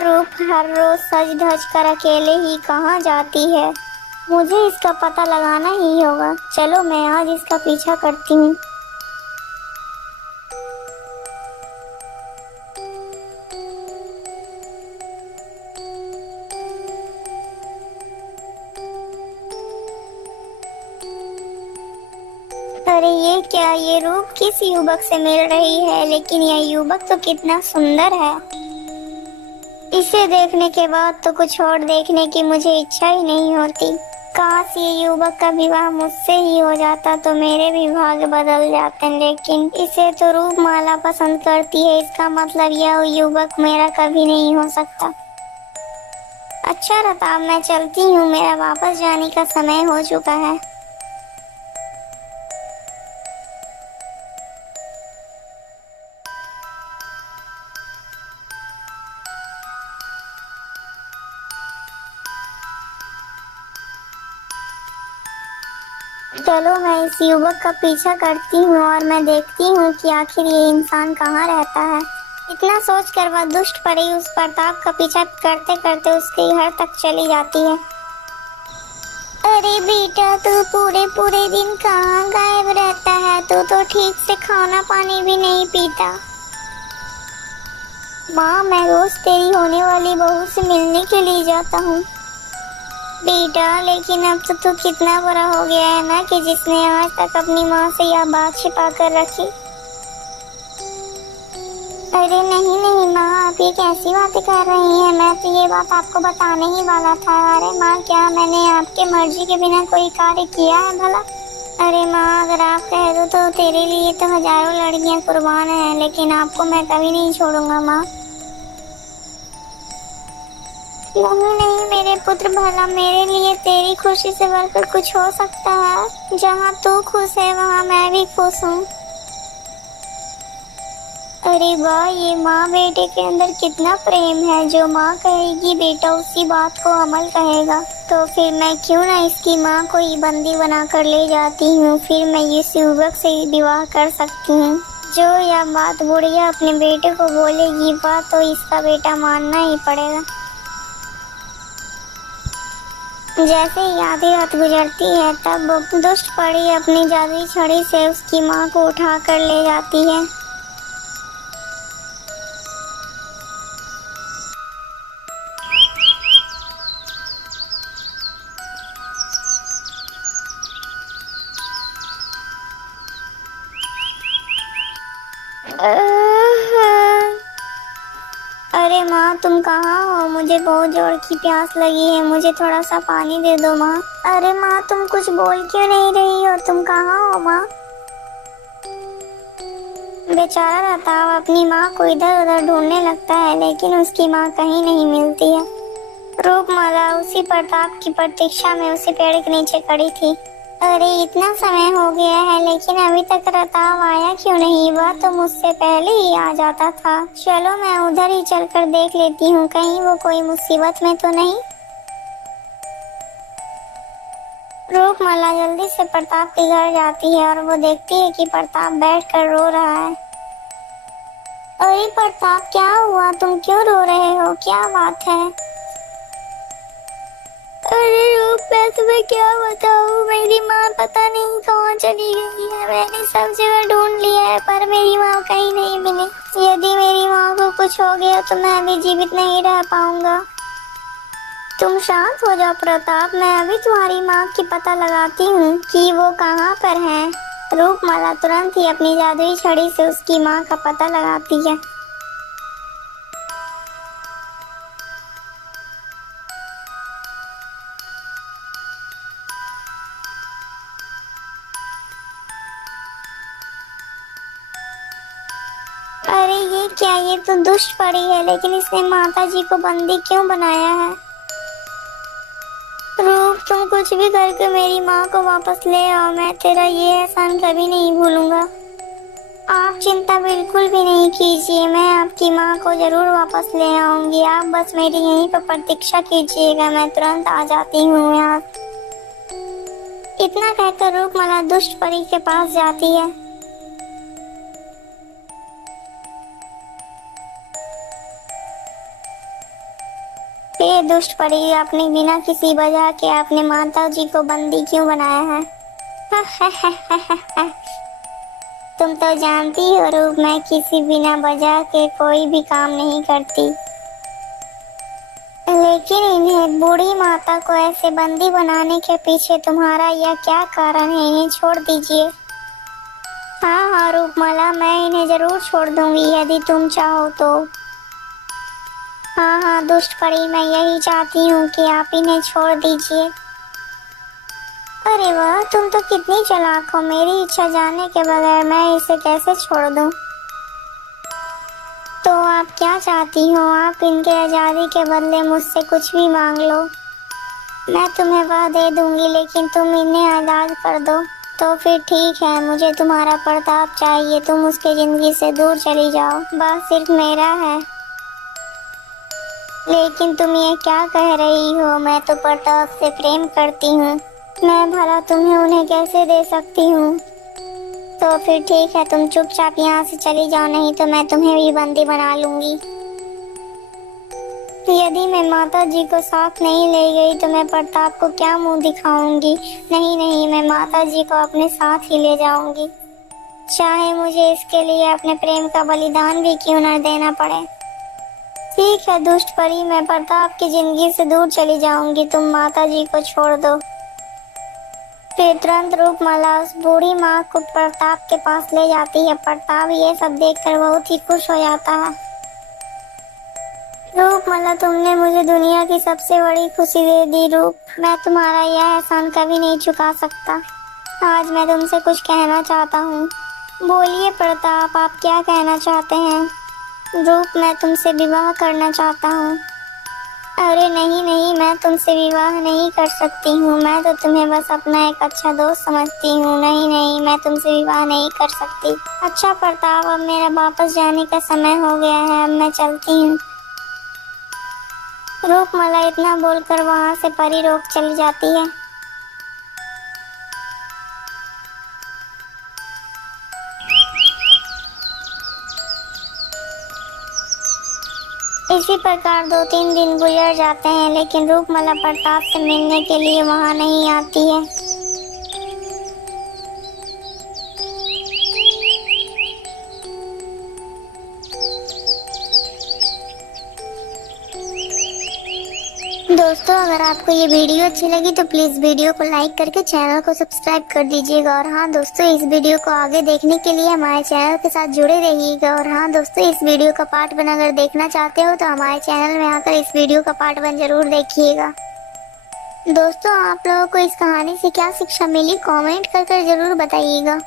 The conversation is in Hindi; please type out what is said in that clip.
रूप हर रोज सज धज कर अकेले ही कहाँ जाती है। मुझे इसका पता लगाना ही होगा। चलो मैं आज इसका पीछा करती हूँ। अरे ये क्या, ये रूप किस युवक से मिल रही है? लेकिन यह युवक तो कितना सुंदर है। इसे देखने के बाद तो कुछ और देखने की मुझे इच्छा ही नहीं होती। काश ये युवक का विवाह मुझसे ही हो जाता तो मेरे भी भाग्य बदल जाते। लेकिन इसे तो रूपमाला पसंद करती है, इसका मतलब यह युवक मेरा कभी नहीं हो सकता। अच्छा रताब, मैं चलती हूँ, मेरा वापस जाने का समय हो चुका है। चलो मैं इस युवक का पीछा करती हूँ और मैं देखती हूँ कि आखिर ये इंसान कहाँ रहता है। इतना सोचकर वह दुष्ट परी उस प्रताप का पीछा करते करते उसके घर तक चली जाती है। अरे बेटा, तू पूरे पूरे दिन कहाँ गायब रहता है? तू तो ठीक से खाना पानी भी नहीं पीता। माँ, मैं रोज तेरी होने वाली बहू से मिलने के लिए जाता हूँ। बेटा, लेकिन अब तो तू कितना बड़ा हो गया है ना कि जिसने आज तक अपनी माँ से यह बात छिपा कर रखी। अरे नहीं नहीं माँ, आप ये कैसी बातें कर रही हैं? मैं तो ये बात आपको बताने ही वाला था। अरे माँ, क्या मैंने आपके मर्जी के बिना कोई कार्य किया है भला? अरे माँ, अगर आप कह दो तो तेरे लिए तो हजारों लड़कियां कुर्बान हैं, लेकिन आपको मैं कभी नहीं छोड़ूंगा माँ। नहीं नहीं मेरे पुत्र, भला मेरे लिए तेरी खुशी से बढ़कर कुछ हो सकता है? जहाँ तू खुश है वहाँ मैं भी खुश हूँ। अरे वाह, ये माँ बेटे के अंदर कितना प्रेम है। जो माँ कहेगी बेटा उसी बात को अमल कहेगा। तो फिर मैं क्यों ना इसकी माँ को ही बंदी बना कर ले जाती हूँ। फिर मैं इस युवक से ही विवाह कर सकती हूँ। जो यह बात बुढ़िया अपने बेटे को बोलेगी वह तो इसका बेटा मानना ही पड़ेगा। जैसे ही आधी रात गुजरती है तब दुष्ट परी अपनी जादुई छड़ी से उसकी माँ को उठा कर ले जाती है। अरे माँ, तुम कहाँ हो? मुझे बहुत जोर की प्यास लगी है, मुझे थोड़ा सा पानी दे दो माँ। अरे माँ, तुम कुछ बोल क्यों नहीं रही हो? तुम कहाँ हो माँ? बेचारा रताव अपनी माँ को इधर उधर ढूंढने लगता है, लेकिन उसकी माँ कहीं नहीं मिलती है। रूपमाला उसी प्रताप की प्रतीक्षा में उसी पेड़ के नीचे खड़ी थी। अरे इतना समय हो गया है, लेकिन अभी तक रताव आया क्यों नहीं? वह तो मुझसे पहले ही आ जाता था। चलो मैं उधर ही चलकर देख लेती हूँ, कहीं वो कोई मुसीबत में तो नहीं। रूपमाला जल्दी से प्रताप के घर जाती है और वो देखती है कि प्रताप बैठकर रो रहा है। अरे प्रताप, क्या हुआ? तुम क्यों रो रहे हो? क्या बात है? अरे रूप, मैं तुम्हें क्या बताऊँ, मेरी माँ पता नहीं कहाँ चली गई है। मैंने सब जगह ढूंढ लिया है पर मेरी माँ कहीं नहीं मिली। यदि मेरी माँ को कुछ हो गया तो मैं अभी जीवित नहीं रह पाऊंगा। तुम शांत हो जाओ प्रताप, मैं अभी तुम्हारी माँ की पता लगाती हूँ कि वो कहाँ पर है। रूपमाला तुरंत ही अपनी जादुई छड़ी से उसकी माँ का पता लगाती है। अरे ये क्या, ये तो दुष्ट परी है, लेकिन इसने माता जी को बंदी क्यों बनाया है? रूप, तुम कुछ भी करके मेरी माँ को वापस ले आओ, मैं तेरा ये एहसान कभी नहीं भूलूंगा। आप चिंता बिल्कुल भी नहीं कीजिए, मैं आपकी माँ को जरूर वापस ले आऊंगी। आप बस मेरी यहीं पर प्रतीक्षा कीजिएगा, मैं तुरंत आ जाती हूँ यहाँ। इतना कहकर रूपमाला दुष्ट परी के पास जाती है। ये दुष्ट परी, आपने बिना किसी वजह के अपने माता जी को बंदी क्यों बनाया है? तुम तो जानती हो रूप, मैं किसी बिना वजह के कोई भी काम नहीं करती, लेकिन इन्हें बूढ़ी माता को ऐसे बंदी बनाने के पीछे तुम्हारा यह क्या कारण है? इन्हें छोड़ दीजिए। हाँ हाँ रूपमाला, मैं इन्हें जरूर छोड़ दूंगी यदि तुम चाहो तो। हाँ हाँ दुष्ट परी, मैं यही चाहती हूँ कि आप इन्हें छोड़ दीजिए। अरे वाह, तुम तो कितनी चालाक हो। मेरी इच्छा जाने के बगैर मैं इसे कैसे छोड़ दूँ? तो आप क्या चाहती हो? आप इनके आज़ादी के बदले मुझसे कुछ भी मांग लो, मैं तुम्हें वह दे दूंगी, लेकिन तुम इन्हें आज़ाद कर दो। तो फिर ठीक है, मुझे तुम्हारा प्रताप चाहिए, तुम उसके जिंदगी से दूर चली जाओ, बस सिर्फ मेरा है। लेकिन तुम ये क्या कह रही हो? मैं तो प्रताप से प्रेम करती हूँ, मैं भला तुम्हें उन्हें कैसे दे सकती हूँ? तो फिर ठीक है, तुम चुपचाप यहाँ से चली जाओ, नहीं तो मैं तुम्हें भी बंदी बना लूंगी। यदि मैं माता जी को साथ नहीं ले गई तो मैं प्रताप को क्या मुंह दिखाऊंगी? नहीं नहीं, मैं माता जी को अपने साथ ही ले जाऊंगी, चाहे मुझे इसके लिए अपने प्रेम का बलिदान भी क्यों न देना पड़े। ठीक है दुष्ट परी, मैं प्रताप की जिंदगी से दूर चली जाऊंगी, तुम माता जी को छोड़ दो। फिर तुरंत रूपमाला उस बूढ़ी माँ को प्रताप के पास ले जाती है। प्रताप ये सब देखकर बहुत ही खुश हो जाता है। रूपमाला, तुमने मुझे दुनिया की सबसे बड़ी खुशी दे दी। रूप, मैं तुम्हारा यह एहसान कभी नहीं चुका सकता। आज मैं तुमसे कुछ कहना चाहता हूँ। बोलिए प्रताप, आप क्या कहना चाहते हैं? रूप, मैं तुमसे विवाह करना चाहता हूँ। अरे नहीं नहीं, मैं तुमसे विवाह नहीं कर सकती हूँ, मैं तो तुम्हें बस अपना एक अच्छा दोस्त समझती हूँ। नहीं नहीं, मैं तुमसे विवाह नहीं कर सकती। अच्छा प्रताप, अब मेरा वापस जाने का समय हो गया है, अब मैं चलती हूँ। रूपमाला इतना बोलकर वहाँ से परी रोक चली जाती है। इसी प्रकार 2-3 दिन गुजर जाते हैं, लेकिन रूपमाला प्रताप से मिलने के लिए वहां नहीं आती है। दोस्तों, अगर आपको ये वीडियो अच्छी लगी तो प्लीज़ वीडियो को लाइक करके चैनल को सब्सक्राइब कर दीजिएगा। और हाँ दोस्तों, इस वीडियो को आगे देखने के लिए हमारे चैनल के साथ जुड़े रहिएगा। और हाँ दोस्तों, इस वीडियो का पार्ट 1 अगर देखना चाहते हो तो हमारे चैनल में आकर इस वीडियो का पार्ट 1 जरूर देखिएगा। दोस्तों, आप लोगों को इस कहानी से क्या शिक्षा मिली, कमेंट कर जरूर बताइएगा।